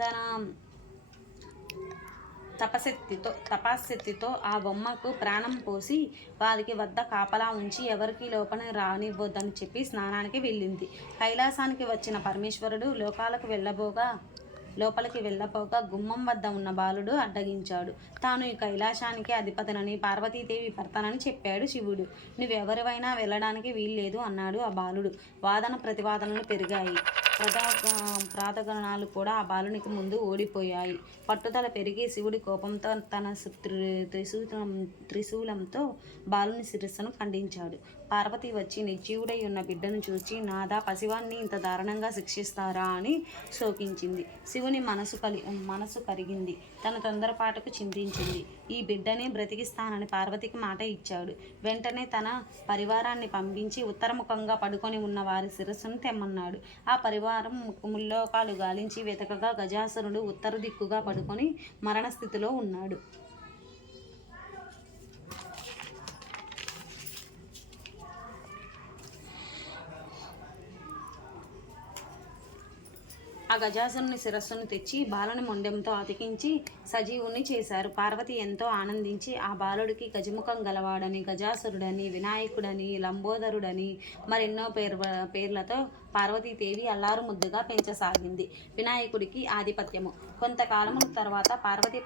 తన తపశక్తితో ఆ బొమ్మకు ప్రాణం పోసి వారికి వద్ద కాపలా ఉంచి ఎవరికి లోపల రానివ్వద్దని చెప్పి స్నానానికి వెళ్ళింది. కైలాసానికి వచ్చిన పరమేశ్వరుడు లోపలికి వెళ్ళబోగా గుమ్మం వద్ద ఉన్న బాలుడు అడ్డగించాడు. తాను ఈ కైలాసానికి అధిపతినని, పార్వతీదేవి భర్తనని చెప్పాడు శివుడు. నువ్వెవరివైనా వెళ్ళడానికి వీల్లేదు అన్నాడు ఆ బాలుడు. వాదన ప్రతివాదనలు పెరిగాయి. ప్రాతగణాలు కూడా ఆ బాలునికి ముందు ఓడిపోయాయి. పట్టుదల పెరిగి శివుడి కోపంతో తన త్రిశూలంతో బాలుని శిరస్సును ఖండించాడు. పార్వతి వచ్చి నిర్జీవుడై ఉన్న బిడ్డను చూసి, నాదా, పసివాణ్ణి ఇంత దారుణంగా శిక్షిస్తారా అని శోకించింది. శివుని మనసు కరిగింది. తన తొందరపాటుకు చింతించింది. ఈ బిడ్డనే బ్రతికిస్తానని పార్వతికి మాట ఇచ్చాడు. వెంటనే తన పరివారాన్ని పంపించి ఉత్తరముఖంగా పడుకొని ఉన్న వారి శిరస్సును తెమ్మన్నాడు. ఆ పరివారం ముల్లోకాలు గాలించి వెతకగా గజాసురుడు ఉత్తర దిక్కుగా పడుకొని మరణస్థితిలో ఉన్నాడు. ఆ గజాసురుని శిరస్సును తెచ్చి బాలుని మొండెంతో అతికించి సజీవుని చేశారు. పార్వతి ఎంతో ఆనందించి ఆ బాలుడికి గజముఖం గలవాడని, గజాసురుడని, వినాయకుడని, లంబోదరుడని మరెన్నో పేర్లతో పార్వతీదేవి అల్లారు ముద్దుగా పెంచసాగింది. వినాయకుడికి ఆధిపత్యము. కొంతకాలము తర్వాత పార్వతి